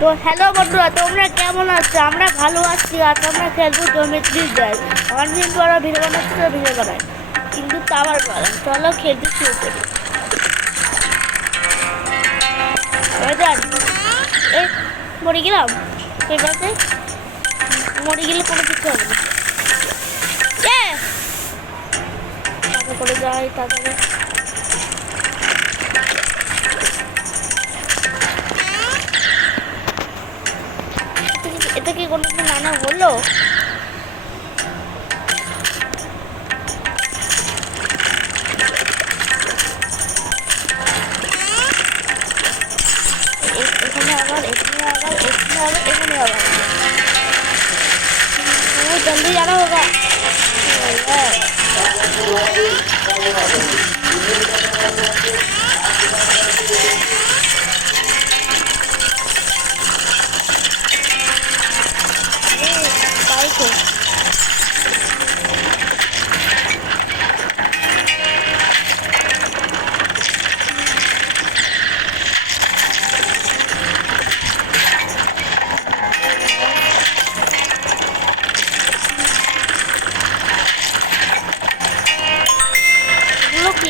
তো হ্যালো বন্ধুরা, তোমরা কেমন আছো? আমরা ভালো আছি। আর আমরা খেলবো জমিত্রি দেয়। আমার কিন্তু ওরা ভিডিও বানাচ্ছে, ভিডিও বানায় কিন্তু তাবার বানায়। চলো খেলতে শুরু করি। এই মরে গেলাম। এবারে মরে গেলে কোনো কিছু হবে না। করে যাই তারপরে এটা কি কোনো নানা বললো? এখানে আবার এখানে আবার এখানে আবার এখানে আবার জলদি जाना होगा।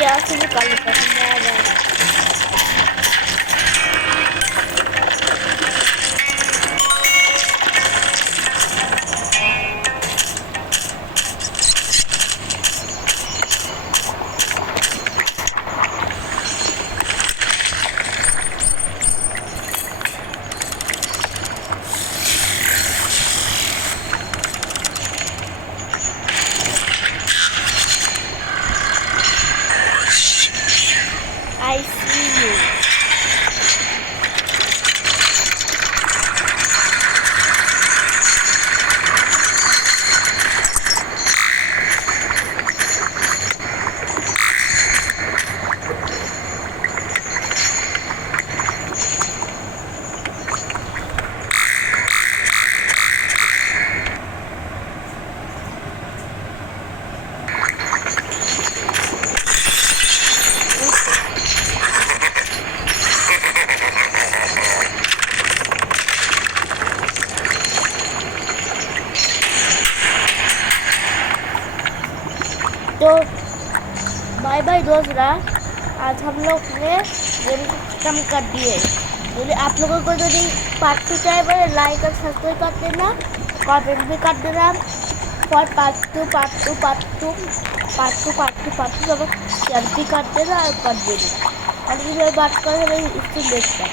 Ya, sini kalau pastinya ada. I see you. तो बाय बाय दोस्तरा, आज हम लोग ने गेम खत्म कर दिए। यदि आप लोगों को यदि पार्ट 2 चाहिए लाइक और सब्सक्राइब कर देना, कमेंट भी कर देना फॉर पार्ट 2 सब शेयर भी कर देना और कर देना। और ये बात कर रही इससे देखता